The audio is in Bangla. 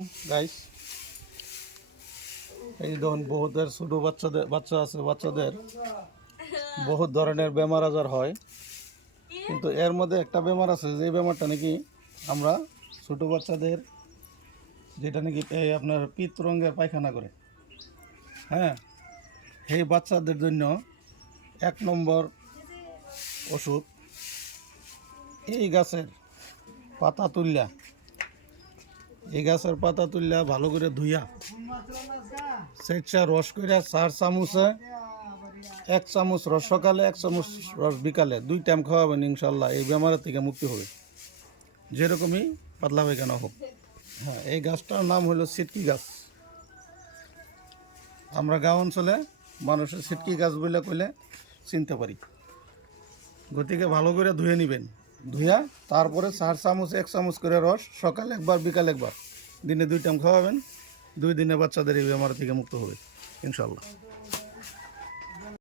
গাইস, এই ধরুন বহুদের ছোট বাচ্চাদের বহুত ধরনের বেমার আজার হয়, কিন্তু এর মধ্যে একটা বেমার আছে যে বেমারটা নাকি আমরা ছোট বাচ্চাদের, যেটা নাকি এই আপনার পিত রঙের পায়খানা করে, হ্যাঁ, এই বাচ্চাদের জন্য 1 নম্বর ওষুধ এই গাছের পাতা তুললা, ভালো করে ধুইয়া সেটা রস করে 4 চামচে, 1 চামচ রস সকালে, 1 চামচ রস বিকালে 2 টাইম খাওয়াবেন। ইনশাল্লাহ এই বেমারের থেকে মুক্তি হবে, যেরকমই পাতলা পায়খানা হোক। হ্যাঁ, এই গাছটার নাম হলো সিটকি গাছ। আমরা গাঁও অঞ্চলে মানুষের সিটকি গাছ বলে কইলে চিনতে পারি। গতিকে ভালো করে ধুয়ে নেবেন, ধুইয়া তারপরে 4 চামচ 1 চামচ করে রস সকাল একবার বিকাল একবার দিনে 2 টাইম খাওয়াবেন। 2 দিনে বাচ্চাদের এই বেমার থেকে মুক্ত হবে ইনশাল্লাহ।